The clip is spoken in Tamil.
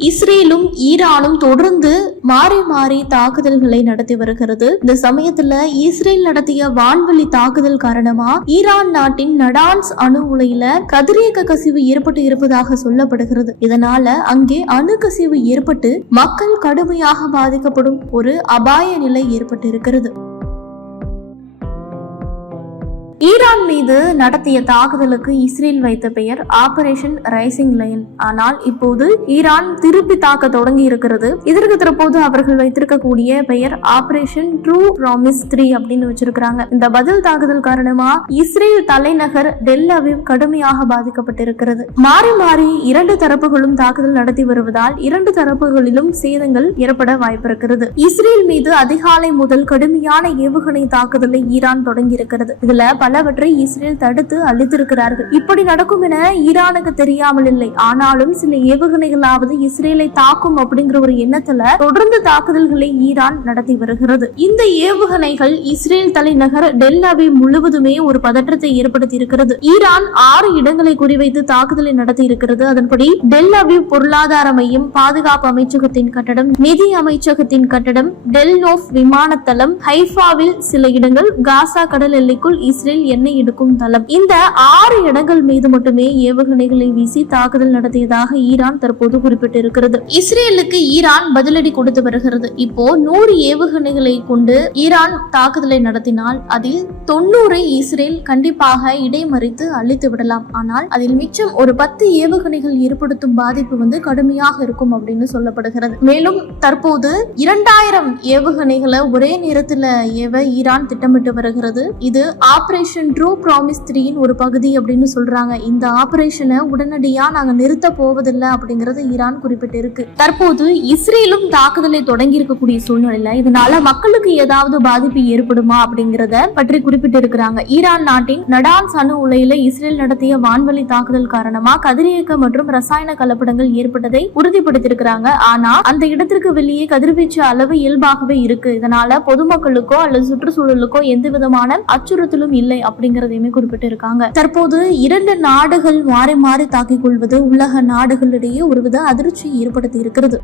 இஸ்ரேலும் ஈரானும் தொடர்ந்து மாறி மாறி தாக்குதல்களை நடத்தி வருகிறது. இந்த சமயத்துல இஸ்ரேல் நடத்திய வான்வெளி தாக்குதல் காரணமா ஈரான் நாட்டின் நடான்ஸ் அணு உலையில கதிரியக்க கசிவு ஏற்பட்டு இருப்பதாக சொல்லப்படுகிறது. இதனால அங்கே அணு கசிவு ஏற்பட்டு மக்கள் கடுமையாக பாதிக்கப்படும் ஒரு அபாய நிலை ஏற்பட்டு இருக்கிறது ஈரான் மீது நடத்திய தாக்குதலுக்கு இஸ்ரேல் வைத்த பெயர் ஆபரேஷன் ரைசிங் லைன் ஆனால் இப்போது ஈரான் திருப்பி தாக்க தொடங்கி இருக்கிறது. இதற்கு தற்போது அவர்கள் வைத்திருக்கக்கூடிய பெயர் ஆபரேஷன் ட்ரூ ப்ராமிஸ் த்ரீ அப்படின்னு வச்சிருக்கிறாங்க. இந்த பதில் தாக்குதல் காரணமா இஸ்ரேல் தலைநகர் டெல் அவிவ் கடுமையாக பாதிக்கப்பட்டிருக்கிறது. மாறி மாறி இரண்டு தரப்புகளும் தாக்குதல் நடத்தி வருவதால் இரண்டு தரப்புகளிலும் சேதங்கள் ஏற்பட வாய்ப்பிருக்கிறது. இஸ்ரேல் மீது அதிகாலை முதல் கடுமையான ஏவுகணை தாக்குதலை ஈரான் தொடங்கியிருக்கிறது. இதுல பலவற்றை இஸ்ரேல் தடுத்து அளித்திருக்கிறார்கள் இப்படி நடக்கும் என ஈரானுக்கு தெரியாமல் இல்லை. ஆனாலும் சில ஏவுகணைகளாவது இஸ்ரேலை தாக்கும் அப்படிங்கிற ஒரு எண்ணத்துல தொடர்ந்து தாக்குதல்களை ஈரான் நடத்தி வருகிறது. இந்த ஏவுகணைகள் இஸ்ரேல் தலைநகர் டெல் முழுவதுமே ஒரு பதற்றத்தை ஏற்படுத்தி இருக்கிறது ஈரான் ஆறு இடங்களை குறிவைத்து தாக்குதலை நடத்தி இருக்கிறது அதன்படி டெல் பொருளாதார மையம் பாதுகாப்பு அமைச்சகத்தின் கட்டடம் நிதி அமைச்சகத்தின் கட்டடம் டெல் நோஃப் விமானத்தளம் ஹைஃபாவில் சில இடங்கள் காசா கடல் எல்லைக்குள் இஸ்ரேல் எண்ணெய் எடுக்கும் தளம். இந்த ஆறு இடங்கள் மீது மட்டுமே ஏவுகணைகளை வீசி தாக்குதல் நடத்தியதாக ஈரான் தற்போது குறிப்பிட்டிருக்கிறது. இஸ்ரேலுக்கு ஈரான் பதிலடி கொடுத்து வருகிறது. இப்போ நூறு ஏவுகணைகளை கொண்டு ஈரான் தாக்குதலை நடத்தினால் அதில் தொண்ணூறை இஸ்ரேல் கண்டிப்பாக இடைமறித்து அழித்து விடலாம். ஆனால் அதில் மிச்சம் ஒரு பத்து ஏவுகணைகள் ஏற்படுத்தும் பாதிப்பு வந்து கடுமையாக இருக்கும் அப்படின்னு சொல்லப்படுகிறது. மேலும் தற்போது இரண்டாயிரம் ஏவுகணைகளை ஒரே நேரத்தில் ஏவ ஈரான் திட்டமிட்டு வருகிறது. இது ஆபரேஷன் ட்ரூ ப்ராமிஸ் த்ரீயின் ஒரு பகுதி அப்படின்னு சொல்றாங்க. இந்த ஆபரேஷனை உடனடியாக நாங்கள் நிறுத்த போவதில்லை அப்படிங்கறது ஈரான் குறிப்பிட்டிருக்கு. தற்போது இஸ்ரேலும் தாக்குதலை தொடங்கி இருக்கக்கூடிய சூழ்நிலையில இதனால மக்களுக்கு ஏதாவது பாதிப்பு ஏற்படுமா அப்படிங்கறத பற்றி குறிப்பிட்டிருக்கிறாங்க. ஈரான் நாட்டின் நடான்ஸ் அணு உலையில இஸ்ரேல் நடத்திய வான்வழி தாக்குதல் காரணமா கதிரியக்க மற்றும் ரசாயன கலப்படங்கள் ஏற்பட்டதை உறுதிப்படுத்தியிருக்கிறாங்க. ஆனா அந்த இடத்திற்கு வெளியே கதிர்வீச்சு அளவு இயல்பாகவே இருக்கு. இதனால பொதுமக்களுக்கோ அல்லது சுற்றுச்சூழலுக்கோ எந்த விதமான அச்சுறுத்தலும் இல்லை இல்லை அப்படிங்கிறதையுமே குறிப்பிட்டிருக்காங்க. தற்போது இரண்டு நாடுகள் மாறி மாறி தாக்கிக் கொள்வது உலக நாடுகளிடையே ஒருவித அதிர்ச்சியை ஏற்படுத்தி இருக்கிறது.